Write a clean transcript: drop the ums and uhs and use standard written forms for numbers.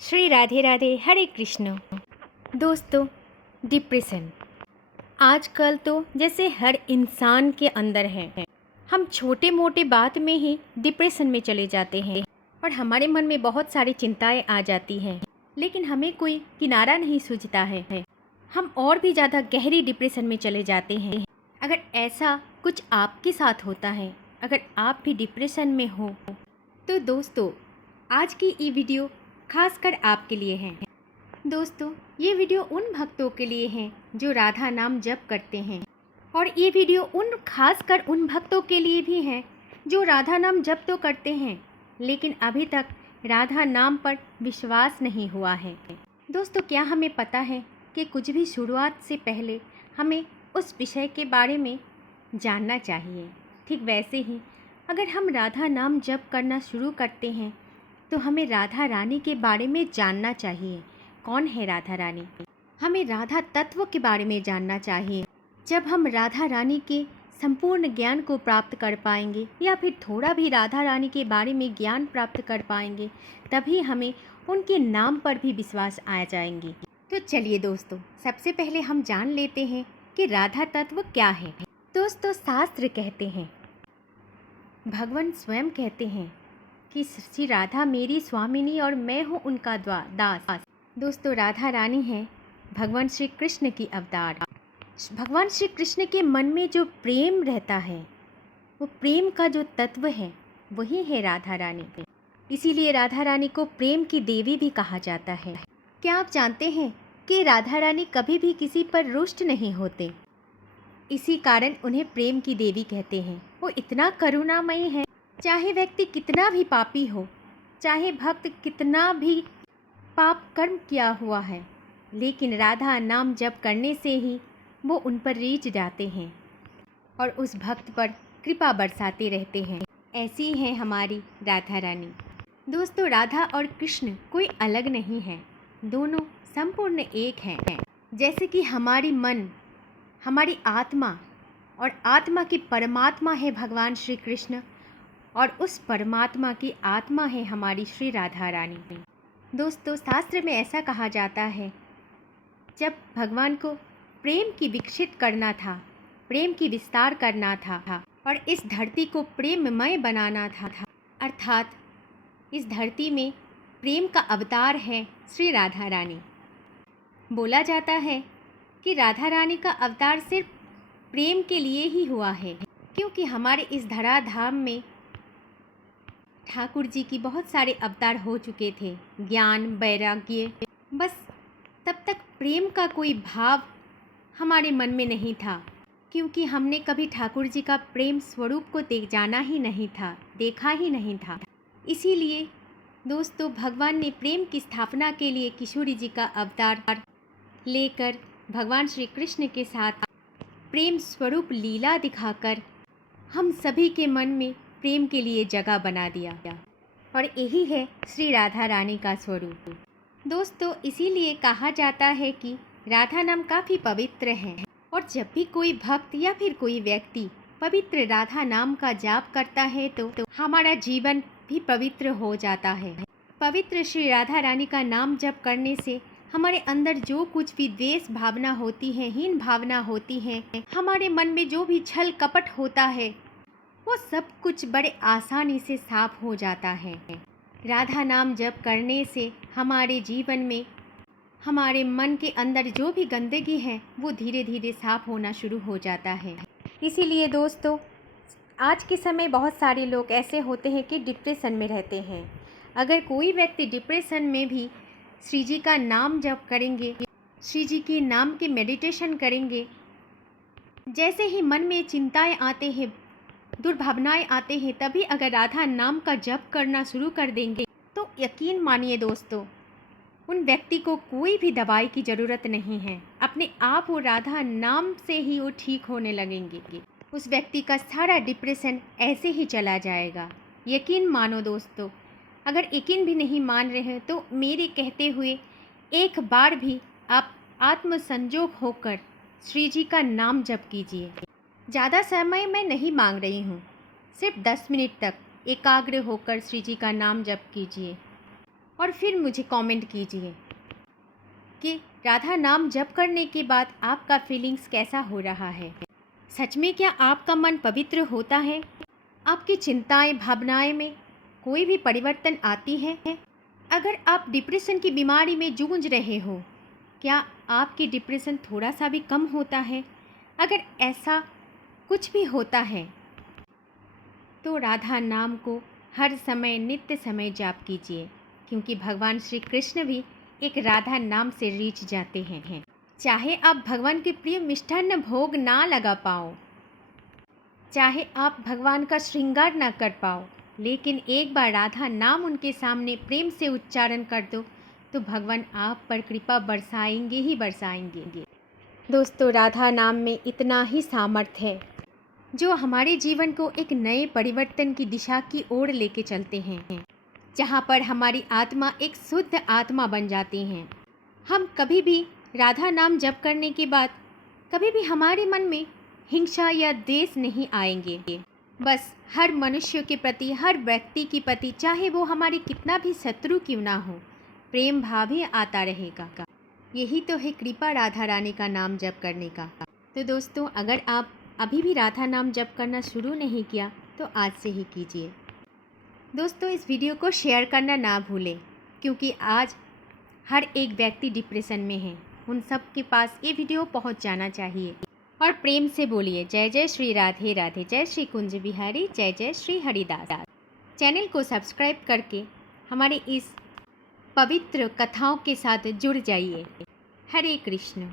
श्री राधे राधे हरे कृष्ण। दोस्तों, डिप्रेशन आजकल तो जैसे हर इंसान के अंदर है। हम छोटे मोटे बात में ही डिप्रेशन में चले जाते हैं और हमारे मन में बहुत सारी चिंताएं आ जाती हैं, लेकिन हमें कोई किनारा नहीं सूझता है। हम और भी ज़्यादा गहरी डिप्रेशन में चले जाते हैं। अगर ऐसा कुछ आपके साथ होता है, अगर आप भी डिप्रेशन में हो, तो दोस्तों आज की ये वीडियो खासकर आपके लिए है। दोस्तों, ये वीडियो उन भक्तों के लिए है जो राधा नाम जप करते हैं, और ये वीडियो खासकर उन भक्तों के लिए भी है जो राधा नाम जप तो करते हैं, लेकिन अभी तक राधा नाम पर विश्वास नहीं हुआ है। दोस्तों, क्या हमें पता है कि कुछ भी शुरुआत से पहले हमें उस विषय के बारे में जानना चाहिए। ठीक वैसे ही अगर हम राधा नाम जप करना शुरू करते हैं तो हमें राधा रानी के बारे में जानना चाहिए। कौन है राधा रानी? हमें राधा तत्व के बारे में जानना चाहिए। जब हम राधा रानी के संपूर्ण ज्ञान को प्राप्त कर पाएंगे, या फिर थोड़ा भी राधा रानी के बारे में ज्ञान प्राप्त कर पाएंगे, तभी हमें उनके नाम पर भी विश्वास आ जाएंगे। तो चलिए दोस्तों, सबसे पहले हम जान लेते हैं कि राधा तत्व क्या है। दोस्तों, शास्त्र कहते हैं, भगवान स्वयं कहते हैं कि श्री राधा मेरी स्वामिनी और मैं हूँ उनका दास। दोस्तों, राधा रानी है भगवान श्री कृष्ण की अवतार। भगवान श्री कृष्ण के मन में जो प्रेम रहता है, वो प्रेम का जो तत्व है, वही है राधा रानी। इसीलिए राधा रानी को प्रेम की देवी भी कहा जाता है। क्या आप जानते हैं कि राधा रानी कभी भी किसी पर रुष्ट नहीं होते, इसी कारण उन्हें प्रेम की देवी कहते हैं। वो इतना करुणामयी है, चाहे व्यक्ति कितना भी पापी हो, चाहे भक्त कितना भी पाप कर्म किया हुआ है, लेकिन राधा नाम जप करने से ही वो उन पर रीझ जाते हैं और उस भक्त पर कृपा बरसाते रहते हैं। ऐसी है हमारी राधा रानी। दोस्तों, राधा और कृष्ण कोई अलग नहीं है, दोनों संपूर्ण एक हैं। जैसे कि हमारी मन, हमारी आत्मा, और आत्मा की परमात्मा है भगवान श्री कृष्ण, और उस परमात्मा की आत्मा है हमारी श्री राधा रानी। दोस्तों, शास्त्र में ऐसा कहा जाता है, जब भगवान को प्रेम की विकसित करना था, प्रेम की विस्तार करना था और इस धरती को प्रेममय बनाना था, अर्थात इस धरती में प्रेम का अवतार है श्री राधा रानी। बोला जाता है कि राधा रानी का अवतार सिर्फ प्रेम के लिए ही हुआ है, क्योंकि हमारे इस धराधाम में ठाकुर जी की बहुत सारे अवतार हो चुके थे, ज्ञान, वैराग्य, बस तब तक प्रेम का कोई भाव हमारे मन में नहीं था, क्योंकि हमने कभी ठाकुर जी का प्रेम स्वरूप को जाना ही नहीं था, देखा ही नहीं था। इसीलिए दोस्तों, भगवान ने प्रेम की स्थापना के लिए किशोरी जी का अवतार लेकर भगवान श्री कृष्ण के साथ प्रेम स्वरूप लीला दिखाकर हम सभी के मन में प्रेम के लिए जगह बना दिया, और यही है श्री राधा रानी का स्वरूप। दोस्तों, इसीलिए कहा जाता है कि राधा नाम काफ़ी पवित्र है, और जब भी कोई भक्त या फिर कोई व्यक्ति पवित्र राधा नाम का जाप करता है तो हमारा जीवन भी पवित्र हो जाता है। पवित्र श्री राधा रानी का नाम जप करने से हमारे अंदर जो कुछ भी द्वेष भावना होती है, हीन भावना होती है, हमारे मन में जो भी छल कपट होता है, वो सब कुछ बड़े आसानी से साफ हो जाता है। राधा नाम जप करने से हमारे जीवन में, हमारे मन के अंदर जो भी गंदगी है, वो धीरे धीरे साफ होना शुरू हो जाता है। इसीलिए दोस्तों, आज के समय बहुत सारे लोग ऐसे होते हैं कि डिप्रेशन में रहते हैं। अगर कोई व्यक्ति डिप्रेशन में भी श्री जी का नाम जप करेंगे, श्री जी के नाम की मेडिटेशन करेंगे, जैसे ही मन में चिंताएं आते हैं, दुर्भावनाएं आते हैं, तभी अगर राधा नाम का जप करना शुरू कर देंगे, तो यकीन मानिए दोस्तों, उन व्यक्ति को कोई भी दवाई की ज़रूरत नहीं है। अपने आप वो राधा नाम से ही वो ठीक होने लगेंगे। उस व्यक्ति का सारा डिप्रेशन ऐसे ही चला जाएगा। यकीन मानो दोस्तों, अगर यकीन भी नहीं मान रहे हैं तो मेरे कहते हुए एक बार भी आप आत्मसंजोग होकर श्री जी का नाम जप कीजिए। ज़्यादा समय मैं नहीं मांग रही हूँ, सिर्फ 10 मिनट तक एकाग्र होकर श्री जी का नाम जप कीजिए। और फिर मुझे कमेंट कीजिए कि राधा नाम जप करने के बाद आपका फीलिंग्स कैसा हो रहा है। सच में क्या आपका मन पवित्र होता है? आपकी चिंताएं भावनाएं में कोई भी परिवर्तन आती है? अगर आप डिप्रेशन की बीमारी में जूझ रहे हो, क्या आपकी डिप्रेशन थोड़ा सा भी कम होता है? अगर ऐसा कुछ भी होता है तो राधा नाम को हर समय नित्य समय जाप कीजिए, क्योंकि भगवान श्री कृष्ण भी एक राधा नाम से रीझ जाते हैं। चाहे आप भगवान के प्रिय मिष्ठान्न भोग ना लगा पाओ, चाहे आप भगवान का श्रृंगार ना कर पाओ, लेकिन एक बार राधा नाम उनके सामने प्रेम से उच्चारण कर दो तो भगवान आप पर कृपा बरसाएंगे ही बरसाएंगे। दोस्तों, राधा नाम में इतना ही सामर्थ्य है जो हमारे जीवन को एक नए परिवर्तन की दिशा की ओर लेके चलते हैं, जहाँ पर हमारी आत्मा एक शुद्ध आत्मा बन जाती हैं। हम कभी भी राधा नाम जप करने के बाद कभी भी हमारे मन में हिंसा या द्वेष नहीं आएंगे। बस हर मनुष्य के प्रति, हर व्यक्ति के प्रति, चाहे वो हमारी कितना भी शत्रु क्यों ना हो, प्रेम भाव ही आता रहेगा। यही तो है कृपा राधा रानी का नाम जप करने का। तो दोस्तों, अगर आप अभी भी राधा नाम जप करना शुरू नहीं किया तो आज से ही कीजिए। दोस्तों, इस वीडियो को शेयर करना ना भूलें, क्योंकि आज हर एक व्यक्ति डिप्रेशन में है। उन सब के पास ये वीडियो पहुंच जाना चाहिए। और प्रेम से बोलिए जय जय श्री राधे राधे, जय श्री कुंज बिहारी, जय जय श्री हरिदास। चैनल को सब्सक्राइब करके हमारे इस पवित्र कथाओं के साथ जुड़ जाइए। हरे कृष्ण।